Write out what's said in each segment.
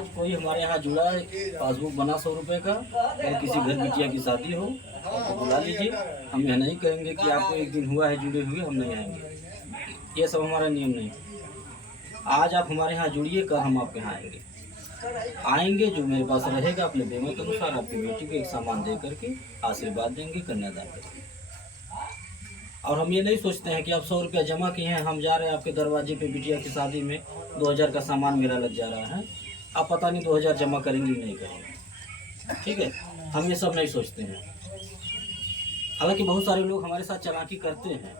आज कोई हमारे यहाँ जुड़ा है, पासबुक बना 100 रुपये का, और किसी घर बिटिया की शादी हो तो बुला लीजिए। हम यह नहीं कहेंगे कि आपको एक दिन हुआ है जुड़े हुए हम नहीं आएंगे, ये सब हमारा नियम नहीं। आज आप हमारे यहाँ जुड़िए, कल हम आपके यहाँ आएंगे। जो मेरे पास रहेगा अपने बेमे के अनुसार आपकी बेटी को एक सामान दे करके आशीर्वाद देंगे, कन्यादान करेंगे। और हम ये नहीं सोचते हैं कि आप 100 रुपया जमा किए हैं, हम जा रहे हैं आपके दरवाजे पे बिटिया की शादी में 2000 का सामान मेरा लग जा रहा है, आप पता नहीं 2000 जमा करेंगे नहीं करेंगे। ठीक है, हम ये सब नहीं सोचते हैं। हालांकि बहुत सारे लोग हमारे साथ चालाकी करते हैं,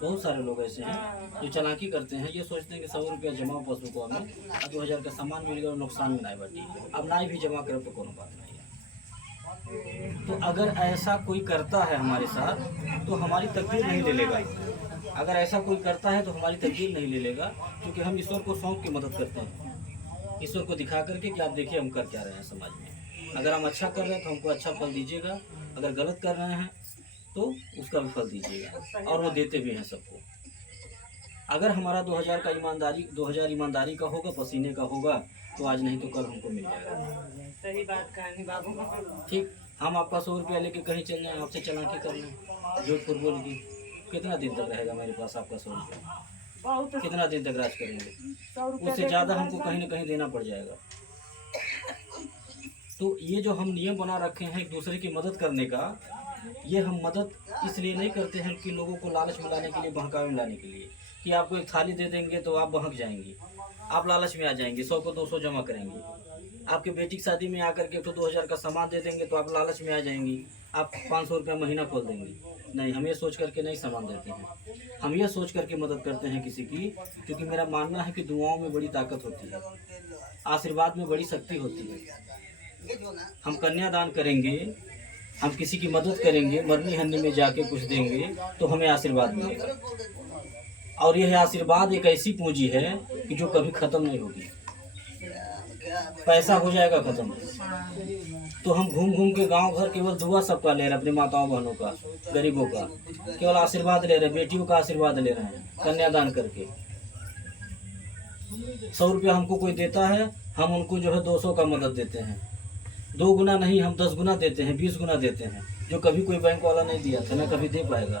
बहुत सारे लोग ऐसे हैं जो चालाकी करते हैं, ये सोचते हैं कि 100 रुपया जमा पासबुक में और 2000 का सामान मिल गया, नुकसान में नहीं बटी। अब ना भी जमा करो तो कोनो बात नहीं है। तो अगर ऐसा कोई करता है हमारे साथ तो हमारी तकदीर नहीं ले लेगा। अगर ऐसा कोई करता है तो हमारी तकदीर नहीं ले लेगा, क्योंकि हम ईश्वर को सौंप के मदद करते हैं, ईश्वर को दिखा करके कि आप देखिए हम कर क्या रहे हैं समाज में। अगर हम अच्छा कर रहे हैं तो हमको अच्छा फल दीजिएगा, अगर गलत कर रहे हैं तो उसका भी फल दीजिएगा, और वो देते भी हैं सबको। अगर हमारा 2000 ईमानदारी का होगा, पसीने का होगा, तो आज नहीं तो कल हमको मिल जाएगा। सही बात कहानी बाबू। ठीक, हम आपका 100 रुपया लेके कहीं चल जाए, आपसे चालाकी कर लें, झूठ फूट बोल की, कितना दिन तक रहेगा मेरे पास आपका 100 रुपया? बहुत कितना दिन तक राज करेंगे? 100 रुपया उससे ज़्यादा हमको कहीं ना कहीं देना पड़ जाएगा। तो ये जो हम नियम बना रखे हैं एक दूसरे की मदद करने का, ये हम मदद इसलिए नहीं करते हैं कि लोगों को लालच में लाने के लिए, बहकावे में लाने के लिए, कि आपको एक थाली दे देंगे तो आप बहक जाएंगे, आप लालच में आ जाएंगे, 100 को 200 जमा करेंगे। आपके बेटी की शादी में आकर के तो 2000 का सामान दे देंगे तो आप लालच में आ जाएंगी, आप 500 रुपया महीना खोल देंगे। नहीं, हम ये सोच करके नहीं सामान देते हैं, हम ये सोच करके मदद करते हैं किसी की, क्योंकि मेरा मानना है कि दुआओं में बड़ी ताकत होती है, आशीर्वाद में बड़ी शक्ति होती है। हम कन्यादान करेंगे, हम किसी की मदद करेंगे, मरनी हन्नी में जाके कुछ देंगे तो हमें आशीर्वाद मिलेगा। और यह आशीर्वाद एक ऐसी पूंजी है कि जो कभी ख़त्म नहीं होगी। पैसा हो जाएगा ख़त्म तो हम घूम घूम के गांव घर केवल दुआ सबका ले रहे हैं, अपनी माताओं बहनों का, गरीबों का केवल आशीर्वाद ले रहे हैं, बेटियों का आशीर्वाद ले रहे हैं कन्यादान करके। 100 रुपया हमको कोई देता है, हम उनको जो है 200 का मदद देते हैं। 2 गुना नहीं, हम 10 गुना देते हैं, 20 गुना देते हैं, जो कभी कोई बैंक वाला नहीं दिया था, न कभी दे पाएगा।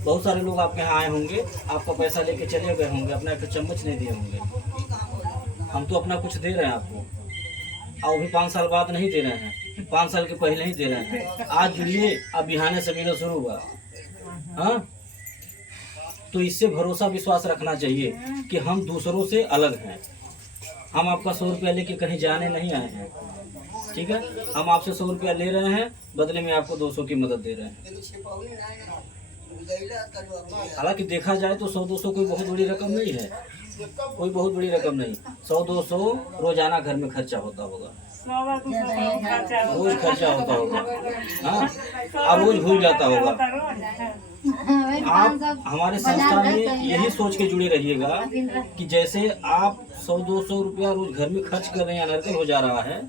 बहुत सारे लोग आपके यहाँ आए होंगे, आपका पैसा लेके चले गए होंगे, अपना एक चम्मच नहीं दिए होंगे। हम तो अपना कुछ दे रहे हैं आपको, और भी 5 साल बाद नहीं दे रहे हैं, 5 साल के पहले ही दे रहे हैं। आज जुड़िए, अब बिहाने से मिलना शुरू हुआ। हाँ, तो इससे भरोसा विश्वास रखना चाहिए कि हम दूसरों से अलग हैं। हम आपका 100 रुपया लेके कहीं जाने नहीं आए हैं, ठीक है। हम आपसे 100 रुपया ले रहे हैं, बदले में आपको 200 की मदद दे रहे हैं। हालांकि देखा जाए तो 100-200 कोई बहुत बड़ी रकम नहीं है, कोई बहुत बड़ी रकम नहीं। 100-200 रोजाना घर में खर्चा होता होगा, रोज खर्चा होता होगा। हाँ, और रोज भूल जाता होगा। आप हमारे संस्था में यही सोच के जुड़े रहिएगा कि जैसे आप 100-200 रुपया रोज घर में खर्च कर रहे हैं, अनर्गल हो जा रहा है,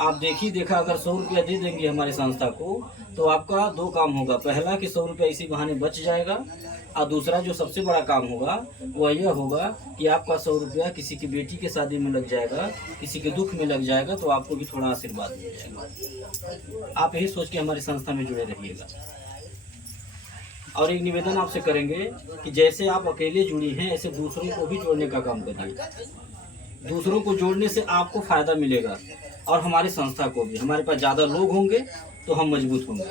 आप देखा अगर 100 रुपया दे देंगे हमारे संस्था को तो आपका 2 काम होगा। पहला कि 100 रुपया इसी बहाने बच जाएगा, और दूसरा जो सबसे बड़ा काम होगा वह यह होगा कि आपका 100 रुपया किसी की बेटी के शादी में लग जाएगा, किसी के दुख में लग जाएगा, तो आपको भी थोड़ा आशीर्वाद मिल जाएगा। आप यही सोच के हमारी संस्था में जुड़े रहिएगा। और एक निवेदन आपसे करेंगे कि जैसे आप अकेले जुड़ी हैं, ऐसे दूसरों को भी जोड़ने का काम करिए। दूसरों को जोड़ने से आपको फ़ायदा मिलेगा, और हमारी संस्था को भी। हमारे पास ज़्यादा लोग होंगे तो हम मजबूत होंगे।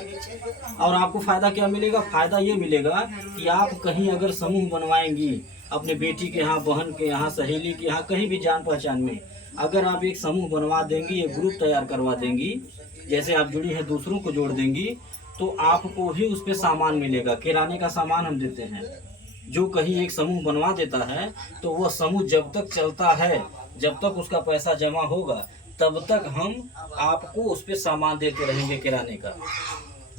और आपको फ़ायदा क्या मिलेगा? फ़ायदा ये मिलेगा कि आप कहीं अगर समूह बनवाएंगी अपने बेटी के यहाँ, बहन के यहाँ, सहेली के यहाँ, कहीं भी जान पहचान में, अगर आप एक समूह बनवा देंगी, एक ग्रुप तैयार करवा देंगी, जैसे आप जुड़ी हैं, दूसरों को जोड़ देंगी, तो आपको भी उस पर सामान मिलेगा। किराने का सामान हम देते हैं। जो कहीं एक समूह बनवा देता है तो वह समूह जब तक चलता है, जब तक उसका पैसा जमा होगा, तब तक हम आपको उस पर सामान देते रहेंगे किराने का।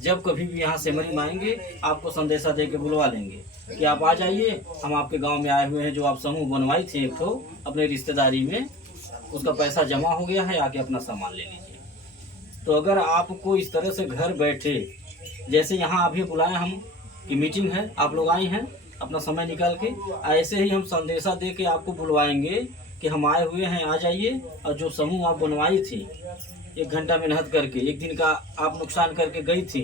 जब कभी भी यहाँ सेमरी में आएंगे, आपको संदेशा दे के बुलवा लेंगे कि आप आ जाइए, हम आपके गांव में आए हुए हैं, जो आप समूह बनवाई थी एक तो अपने रिश्तेदारी में, उसका पैसा जमा हो गया है, आके अपना सामान ले लीजिए। तो अगर आपको इस तरह से घर बैठे, जैसे यहाँ अभी बुलाया हम कि मीटिंग है, आप लोग आए हैं अपना समय निकाल के, ऐसे ही हम संदेशा दे के आपको बुलवाएंगे कि हम आए हुए हैं, आ जाइए, और जो समूह आप बनवाई थी 1 घंटा मेहनत करके, 1 दिन का आप नुकसान करके गई थी,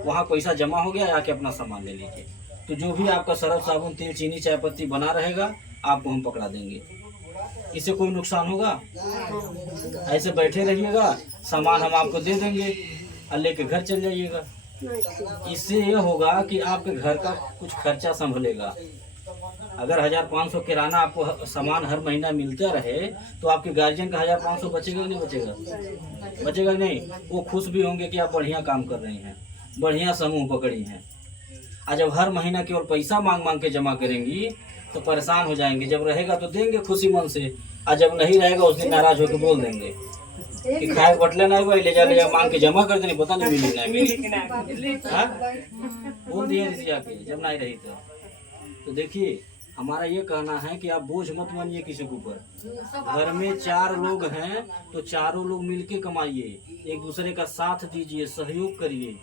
वहाँ पैसा जमा हो गया, आके अपना सामान ले लीजिए। तो जो भी आपका सरफ साबुन तेल चीनी चाय पत्ती बना रहेगा आपको हम पकड़ा देंगे। इससे कोई नुकसान होगा? ऐसे बैठे रहिएगा, सामान हम आपको दे देंगे और लेके घर चल जाइएगा। इससे ये होगा कि आपके घर का कुछ खर्चा संभलेगा। अगर 1500 किराना आपको सामान हर महीना मिलता रहे तो आपके गार्जियन का 1500 बचेगा नहीं बचेगा? बचेगा नहीं। वो खुश भी होंगे कि आप बढ़िया काम कर रही हैं, बढ़िया समूह पकड़ी हैं। और जब हर महीना केवल पैसा मांग मांग के जमा करेंगी तो परेशान हो जाएंगे। जब रहेगा तो देंगे खुशी मन से, और जब नहीं रहेगा उस दिन नाराज होकर बोल देंगे कि खाए बटले नहीं हुआ, ले जा मांग के जमा कर देने, पता नहीं मिली नहीं मिली। बोल दिए जाके जब नहीं रही तो देखिए, हमारा ये कहना है कि आप बोझ मत बनिए किसी के ऊपर। घर में 4 लोग हैं तो चारों लोग मिलके कमाइए, एक दूसरे का साथ दीजिए, सहयोग करिए।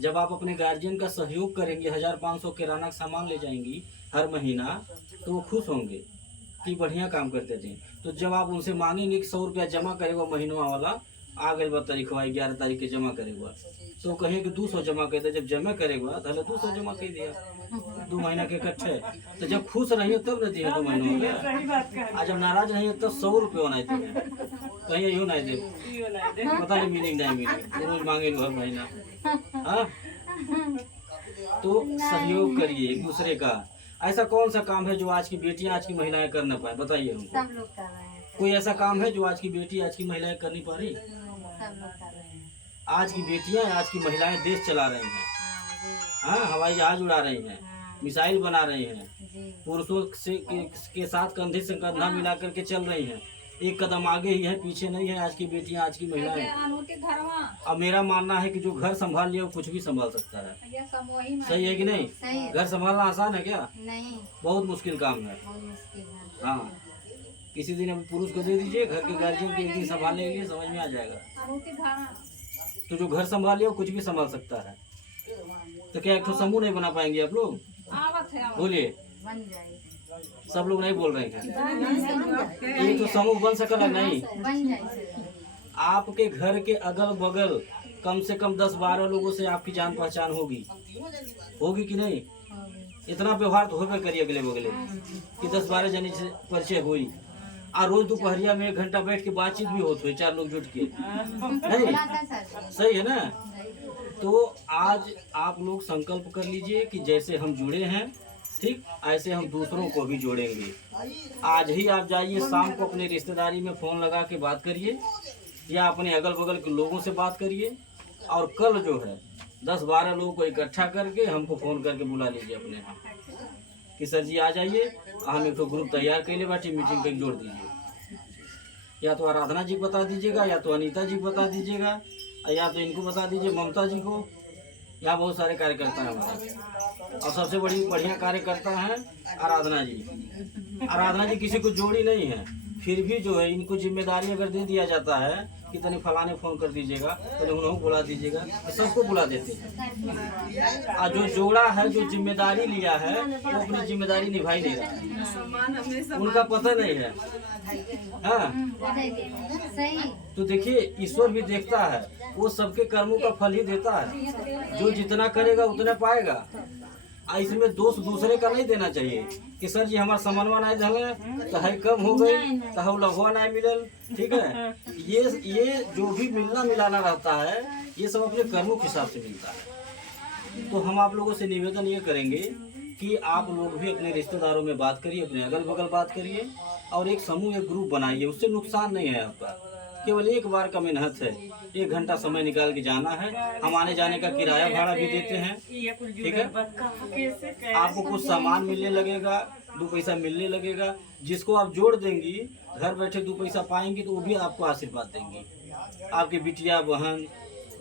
जब आप अपने गार्जियन का सहयोग करेंगे, 1500 किराना का सामान ले जाएंगी हर महीना, तो वो खुश होंगे कि बढ़िया काम करते थे। तो जब आप उनसे मांगेंगे कि 100 रुपया जमा करेगा महीनों वाला, आ गए 12 तारीख 11 तारीख के जमा करेगा, तो कहें कि 200 जमा कर दे। जब जमा करेगा तो 200 जमा कर दिया 2 महीना के इकट्ठे। तो जब खुश रहिए तब न दिए 2 महीनों में। आज जब नाराज रहिए तब 100 रुपये होना चाहिए, कहीं यो नहीं दे, पता नहीं मीनिंग नहीं मिली, रोज मांगे हर महीना। हाँ, तो सहयोग करिए एक दूसरे का। ऐसा कौन सा काम है जो आज की बेटियां आज की महिलाएं कर न पाए? बताइए हमको। सब लोग कर रहे हैं। कोई ऐसा काम है जो आज की बेटी आज की महिलाएं कर नहीं पा रही? सब लोग कर रहे हैं। आज की बेटियां आज की महिलाएं देश चला रही हैं। हाँ, हाँ, हवाई जहाज उड़ा रही हैं, हाँ, मिसाइल बना रही हैं, जी। पुरुषों के साथ कंधे से कंधा मिला करके चल रही हैं। एक कदम आगे ही है, पीछे नहीं है। आज की बेटियां आज की महिलाएं। अब मेरा मानना है कि जो घर संभाल लिया वो कुछ भी संभाल सकता है। सही है कि नहीं? सही है। घर संभालना आसान है क्या? नहीं, बहुत मुश्किल काम है। बहुत मुश्किल है। हाँ, किसी दिन अब पुरुष को दे दीजिए घर के गार्जियन के, एक दिन संभालने के लिए समझ में आ जाएगा। तो जो घर संभाल लिया वो कुछ भी संभाल सकता है। तो क्या एक तो समूह नहीं बना पाएंगे आप लोग? बोलिए। बन जाएगी। सब लोग नहीं बोल रहे हैं। एक तो समूह बन सकला नहीं। बन जाएगी। आपके घर के अगल बगल कम से कम 10-12 लोगों से आपकी जान पहचान होगी कि नहीं? इतना व्यवहार तो होबे करिए अगले बगले कि 10-12 जने से परिचय हुई। और रोज दोपहरिया में 1 घंटा बैठ के बातचीत भी होती है, 4 लोग जुट के। नहीं सही है ना? तो आज आप लोग संकल्प कर लीजिए कि जैसे हम जुड़े हैं, ठीक ऐसे हम दूसरों को भी जोड़ेंगे। आज ही आप जाइए, शाम को अपने रिश्तेदारी में फ़ोन लगा के बात करिए, या अपने अगल बगल के लोगों से बात करिए। और कल जो है 10-12 लोगों को इकट्ठा करके हमको फ़ोन करके बुला लीजिए अपने यहाँ कि सर जी आ जाइए, हम एक तो ग्रुप तैयार कर ले बैठी, मीटिंग पे जोड़ दीजिए। या तो आराधना जी बता दीजिएगा, या तो अनीता जी बता दीजिएगा, या तो इनको बता दीजिए ममता जी को। यहाँ बहुत सारे कार्यकर्ता हैं हमारे, और सबसे बढ़िया कार्यकर्ता है आराधना जी। आराधना जी किसी को जोड़ी नहीं है, फिर भी जो है इनको जिम्मेदारी अगर दे दिया जाता है कि तनी फलाने फ़ोन कर दीजिएगा, तनी उन्होंने बुला दीजिएगा, तो सबको बुला देते हैं। और जो जोड़ा है, जो जिम्मेदारी लिया है, वो अपनी जिम्मेदारी निभाई नहीं रहा है, उनका पता नहीं है। हाँ, सही। तो देखिए ईश्वर भी देखता है, वो सबके कर्मों का फल ही देता है। जो जितना करेगा उतना पाएगा। इसमें दोष दूसरे का नहीं देना चाहिए कि सर जी हमारा सामानवा नहीं धले तो है कम हो गई, तो है लहुआ नहीं मिलल। ठीक है, ये जो भी मिलना मिलाना रहता है, ये सब अपने कर्मों के हिसाब से मिलता है। तो हम आप लोगों से निवेदन ये करेंगे कि आप लोग भी अपने रिश्तेदारों में बात करिए, अपने अगल बगल बात करिए, और एक समूह, एक ग्रुप बनाइए। उससे नुकसान नहीं है आपका, केवल एक बार का मेहनत है। 1 घंटा समय निकाल के जाना है। हम आने जाने का किराया भाड़ा भी देते हैं। ठीक है, आपको कुछ सामान मिलने लगेगा, 2 पैसा मिलने लगेगा। जिसको आप जोड़ देंगी, घर बैठे 2 पैसा पाएंगी, तो वो भी आपको आशीर्वाद देंगी। आपके बिटिया बहन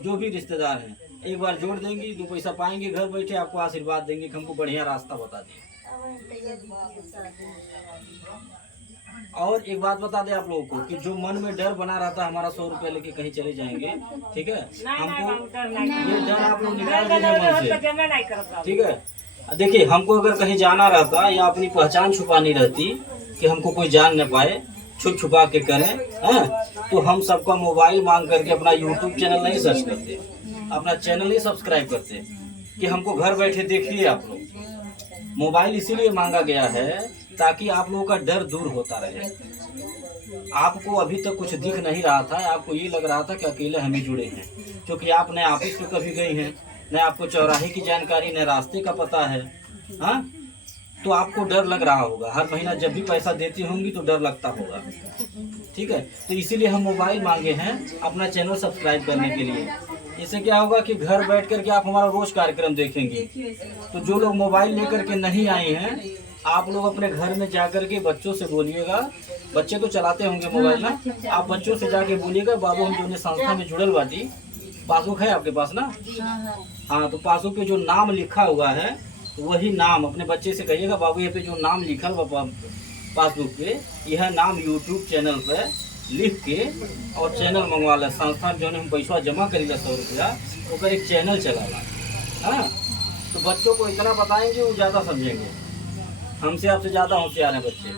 जो भी रिश्तेदार हैं, एक बार जोड़ देंगी, 2 पैसा पाएंगे, घर बैठे आपको आशीर्वाद देंगे कि हमको बढ़िया रास्ता बता दें। और एक बात बता दें आप लोगों को कि जो मन में डर बना रहता है हमारा 100 रुपये लेके कहीं चले जाएंगे, ठीक है, हमको ये डर आप लोग निकाल दीजिए मन से। ठीक है, देखिए हमको अगर कहीं जाना रहता या अपनी पहचान छुपानी रहती कि हमको कोई जान न पाए, छुप छुपा के करें। हाँ, तो हम सबका मोबाइल मांग करके अपना यूट्यूब चैनल नहीं सर्च करते, अपना चैनल नहीं सब्सक्राइब करते कि हमको घर बैठे देखिए आप लोग। मोबाइल इसीलिए मांगा गया है ताकि आप लोगों का डर दूर होता रहे। आपको अभी तक कुछ दिख नहीं रहा था, आपको ये लग रहा था कि अकेले हम ही जुड़े हैं, क्योंकि आप न ऑफिस में कभी गई हैं, न आपको चौराहे की जानकारी, न रास्ते का पता है। हाँ, तो आपको डर लग रहा होगा, हर महीना जब भी पैसा देती होंगी तो डर लगता होगा। ठीक है, तो इसीलिए हम मोबाइल मांगे हैं अपना चैनल सब्सक्राइब करने के लिए। इससे क्या होगा कि घर बैठ कर के आप हमारा रोज कार्यक्रम देखेंगे। तो जो लोग मोबाइल लेकर के नहीं आए हैं, आप लोग अपने घर में जाकर के बच्चों से बोलिएगा, बच्चे तो चलाते होंगे मोबाइल ना, आप बच्चों से जाके बोलिएगा बाबू हम जो संस्था में जुड़ल बाटी, पासबुक है आपके पास ना? हाँ, तो पासबुक पे जो नाम लिखा हुआ है वही नाम अपने बच्चे से कहिएगा, बाबू ये पे जो नाम लिखल पासबुक पे, यह नाम यूट्यूब चैनल पे लिख के और चैनल मंगवा ला। संस्था जो हम पैसा जमा करेगा 100 रुपया, ओकर एक चैनल चलाना। हाँ, तो बच्चों को इतना बताएंगे वो ज़्यादा समझेंगे, हमसे आपसे ज़्यादा होशियार हैं बच्चे।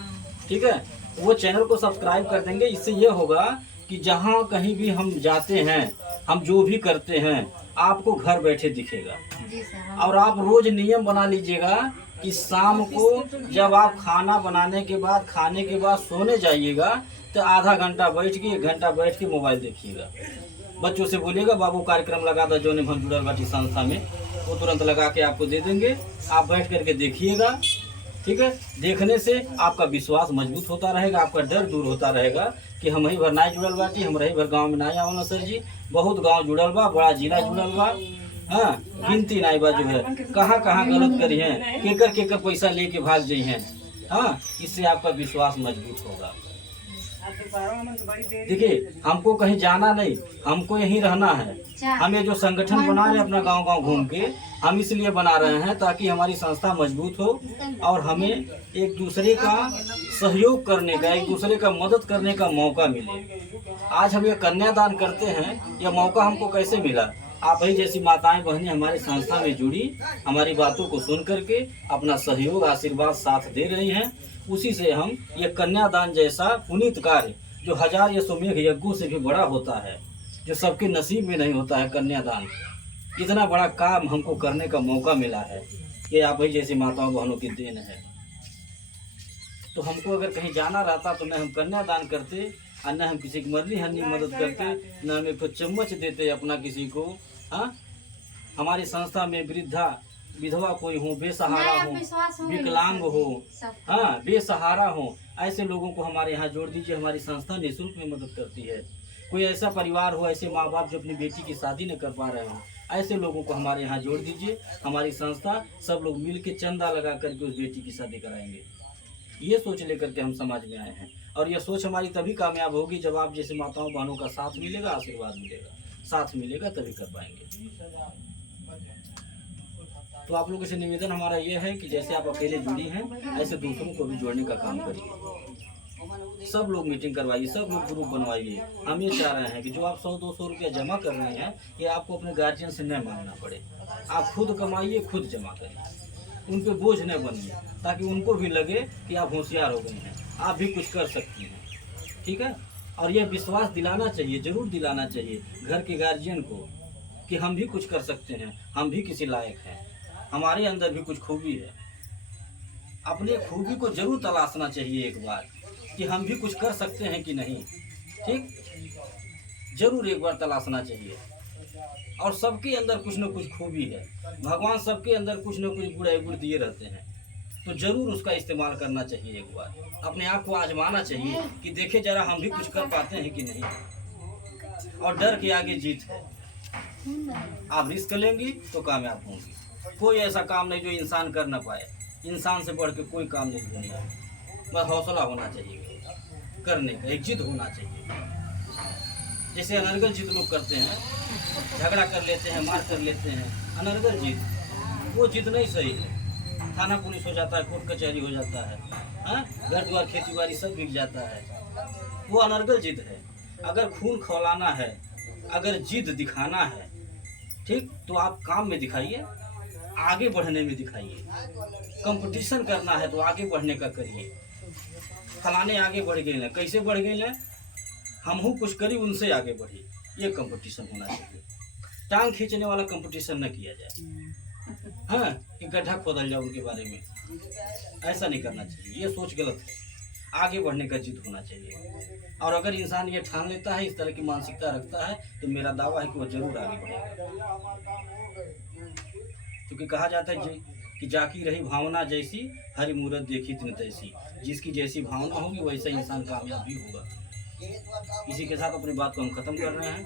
ठीक है, वो चैनल को सब्सक्राइब कर देंगे। इससे ये होगा कि जहाँ कहीं भी हम जाते हैं, हम जो भी करते हैं, आपको घर बैठे दिखेगा। जी सर। और आप रोज नियम बना लीजिएगा कि शाम को जब आप खाना बनाने के बाद, खाने के बाद सोने जाइएगा तो आधा घंटा बैठ के, 1 घंटा बैठ के मोबाइल देखिएगा। बच्चों से बोलिएगा बाबू कार्यक्रम लगा था जो ने हम जुड़ल बाटी संस्था में, वो तुरंत लगा के आपको दे देंगे, आप बैठ करके देखिएगा। ठीक है, देखने से आपका विश्वास मजबूत होता रहेगा, आपका डर दूर होता रहेगा कि हम ही भर ना जुड़ल बाटी, हम रही भर गाँव में ना आवना सर जी, बहुत गाँव जुड़ल बा, बड़ा जिला जुड़ल बा। हाँ, गिनती नहीं बा जो है, कहाँ कहाँ गलत करी हैं, केकर पैसा लेके भाग जाई हैं। हाँ, इससे आपका विश्वास मजबूत होगा। देखिए, हमको कहीं जाना नहीं, हमको यहीं रहना है। हमें जो संगठन बना रहे हैं अपना गांव गांव घूम के, हम इसलिए बना रहे हैं ताकि हमारी संस्था मजबूत हो और हमें एक दूसरे का सहयोग करने का, एक दूसरे का मदद करने का मौका मिले। आज हम ये कन्यादान करते हैं, यह मौका हमको कैसे मिला? आप ही जैसी माताएं बहनें हमारी संस्था में जुड़ी, हमारी बातों को सुन करके अपना सहयोग, आशीर्वाद, साथ दे रही हैं। उसी से हम ये कन्यादान जैसा पुनीत कार्य, जो 1000 यशोमेघ यज्ञों से भी बड़ा होता है, जो सबके नसीब में नहीं होता है, कन्यादान, इतना बड़ा काम हमको करने का मौका मिला है। ये आप ही जैसी माताओं बहनों की देन है। तो हमको अगर कहीं जाना रहता तो न हम कन्यादान करते, और न हम किसी की मरनी हरनी मदद करते, न हम एक तो चम्मच देते अपना किसी को। हाँ, हमारी संस्था में वृद्धा, विधवा कोई हो, बेसहारा हो, विकलांग हो, हाँ, बेसहारा हो, ऐसे लोगों को हमारे यहाँ जोड़ दीजिए। हमारी संस्था निःशुल्क में मदद करती है। कोई ऐसा परिवार हो, ऐसे माँ बाप जो अपनी बेटी की शादी न कर पा रहे हो, ऐसे लोगों को हमारे यहाँ जोड़ दीजिए। हमारी संस्था सब लोग मिल के चंदा लगा करके उस बेटी की शादी कराएंगे। ये सोच लेकर के हम समाज में आए हैं, और यह सोच हमारी तभी कामयाब होगी जब आप जैसे माताओं बहनों का साथ मिलेगा, आशीर्वाद मिलेगा, साथ मिलेगा, तभी कर पाएंगे। तो आप लोगों से निवेदन हमारा ये है कि जैसे आप अकेले जुड़ी हैं, ऐसे दूसरों को भी जोड़ने का काम करिए। सब लोग मीटिंग करवाइए, सब लोग ग्रुप बनवाइए। हम ये चाह रहे हैं कि जो आप 100-200 रुपया जमा कर रहे हैं, ये आपको अपने गार्जियन से न मांगना पड़े। आप खुद कमाइए, खुद जमा करिए, उन पे बोझ न बनिए, ताकि उनको भी लगे कि आप होशियार हो गए हैं, आप भी कुछ कर सकती हैं। ठीक है, और यह विश्वास दिलाना चाहिए, जरूर दिलाना चाहिए घर के गार्जियन को कि हम भी कुछ कर सकते हैं, हम भी किसी लायक हैं, हमारे अंदर भी कुछ खूबी है। अपने खूबी को जरूर तलाशना चाहिए एक बार कि हम भी कुछ कर सकते हैं कि नहीं। ठीक, जरूर एक बार तलाशना चाहिए। और सबके अंदर कुछ न कुछ खूबी है, भगवान सबके अंदर कुछ न कुछ गुण दिए रहते हैं, तो जरूर उसका इस्तेमाल करना चाहिए। एक बार अपने आप को आजमाना चाहिए कि देखे जरा हम भी कुछ कर पाते हैं कि नहीं। और डर के आगे जीत है। आप रिस्क लेंगी तो कामयाब होंगी। कोई ऐसा काम नहीं जो इंसान कर ना पाए, इंसान से बढ़ के कोई काम नहीं दुनिया में। बस हौसला होना चाहिए करने का, एक जिद होना चाहिए। जैसे अनर्गल जिद लोग करते हैं, झगड़ा कर लेते हैं, मार कर लेते हैं, अनर्गल जिद, वो जिद नहीं सही है। थाना पुलिस हो जाता है, कोर्ट कचहरी हो जाता है, हाँ, घर द्वार खेती बाड़ी सब बिक जाता है, वो अनर्गल जिद है। अगर खून खौलाना है, अगर जिद दिखाना है, ठीक, तो आप काम में दिखाइए, आगे बढ़ने में दिखाइए। कंपटीशन करना है तो आगे बढ़ने का करिए। फलाने आगे बढ़ गए हैं, कैसे बढ़ गए हैं, हम हूँ कुछ करी उनसे आगे बढ़ी, ये कंपटीशन होना चाहिए। टांग खींचने वाला कंपटीशन न किया जाए, हाँ, कि गड्ढा खोदल जाए उनके बारे में, ऐसा नहीं करना चाहिए, ये सोच गलत है। आगे बढ़ने का जिद होना चाहिए, और अगर इंसान ये ठान लेता है, इस तरह की मानसिकता रखता है, तो मेरा दावा है कि वो जरूर आगे बढ़ेगा। क्योंकि कहा जाता है कि जाकी रही भावना जैसी, हरि मूरत देखी तिन तैसी। जिसकी जैसी भावना होगी वैसा इंसान कामयाब भी होगा। इसी के साथ अपनी बात को हम खत्म कर रहे हैं।